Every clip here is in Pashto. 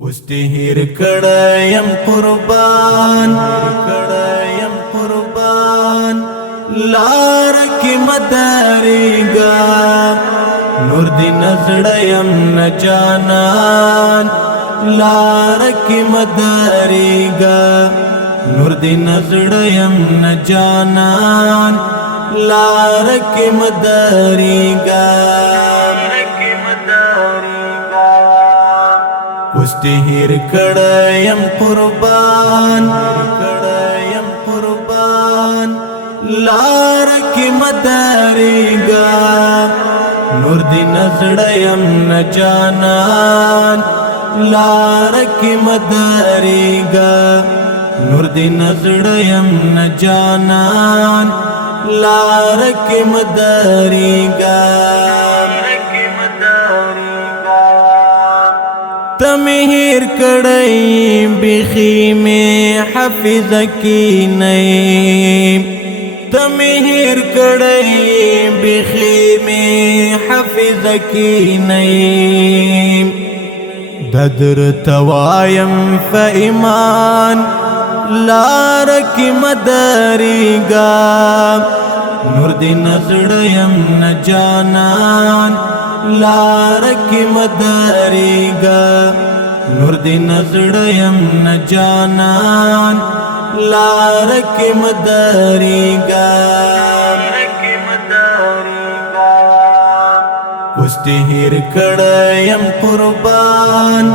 استهیر کڑیم قربان لار کی مداریگا نور دی نزڑیم نجانان لار کی مداریگا نور دی نزڑیم نجانان لار کی مداریگا استهیر کڑیم قربان لار کی مداریگا نور دی نزڑیم نجانان لار کی مداریگا نور دی نزڑیم نجانان لار کی مداریگا تمہیر کڑئی بخی میں حفظ کی نئی تمہیر کڑئی بخی میں حفظ کی نئی ددر توایم فایمان لار کی مداریگا نور دی نزڑیم نجانان لار کی مداریگا نور دی نزڑیم نجانان لار کی مداریگا استهیر کڑیم قربان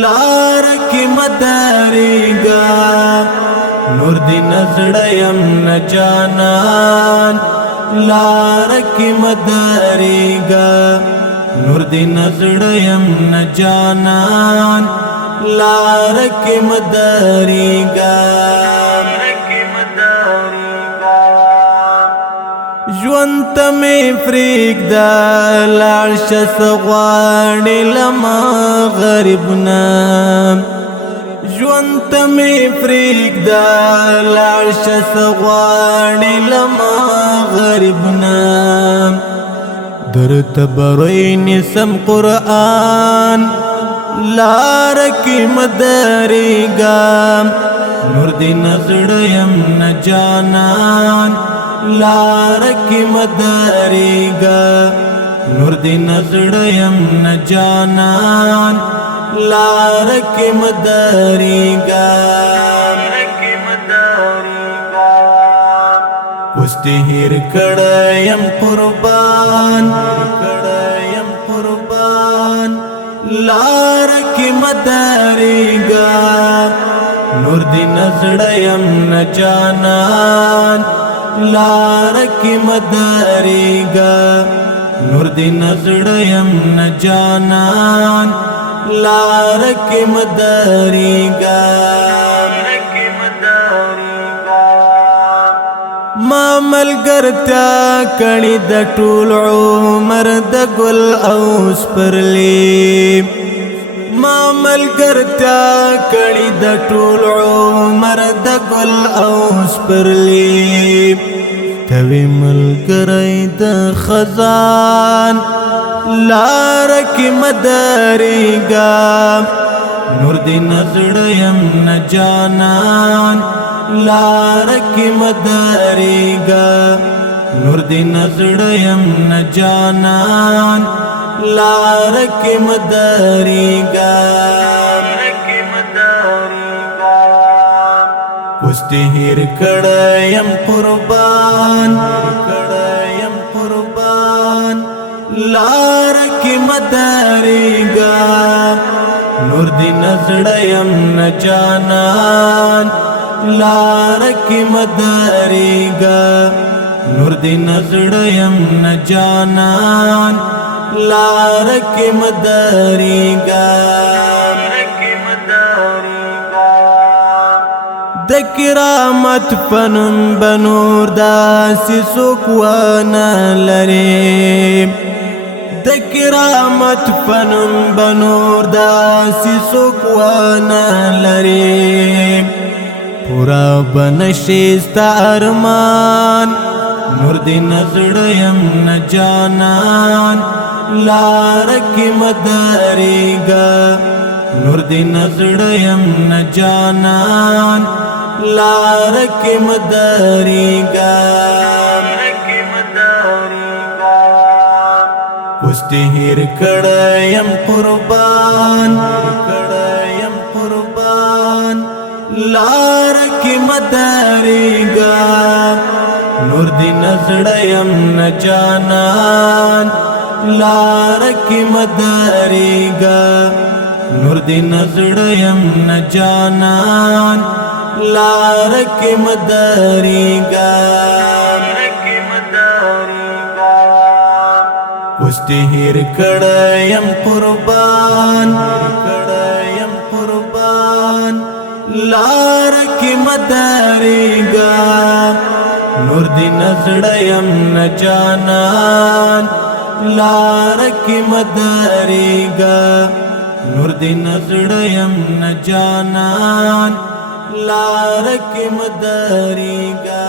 لار کی مداریگا نور دی نزڑیم نجانان لار کی مداریگا نور دی نزڑیم نجانان لار کی مداریگا ژوند می فریق دا لارش سغواړي لما غریبنا ژوند می فریق دا لارش سغواړي لما غریبنا در تبرین سم قرآن لار کی مداریگا نور دی نزڑیم نجانان لار کی مداریگا نور دی نزڑیم نجانان لار کی مداریگا استهیر کڑیم قربان لار کی مداریگا نور دی نزڑیم نجانان لار کی مداریگا نور دی نزڑیم نجانان لار کی مداریگا ما ملګرتیا کړي د ټول عمر د ګل او سپرلی ما ملګرتیا کړي د ټول عمر د ګل او سپرلی توی ملګری د خزان لار کی مداریگا نور دی نزڑیم نجانان لار کی مداریگا نور دی نزڑیم نجانان لار کی مداریگا استهیر کڑیم قربان لار کی مداریگا نور دی نزڑیم نجانان لار کی مداریگا نور دی نزڑیم نجانان لار کی مداریگا د کرامت فنم بنور داسی سوکوانا لري د کرامت فنم بنور داسی سوکوانا لري پورا بنشستا ارمان نور دی نزڑیم نجانان لارکی مداریگا نور دی نزڑیم نجانان لارکی مداریگا وستی هیر کڑیم قربان لارکی مداریگا نور دی نزڑیم نجانان لارکی مداریگا نور دی نزڑیم نجانان لارکی مداریگا وستی هیر کڑیم قربان لارکی مداریگا نور دی نزڑیم نجانان لارکی مداریگا نور دی نزڑیم نجانان لارکی مداریگا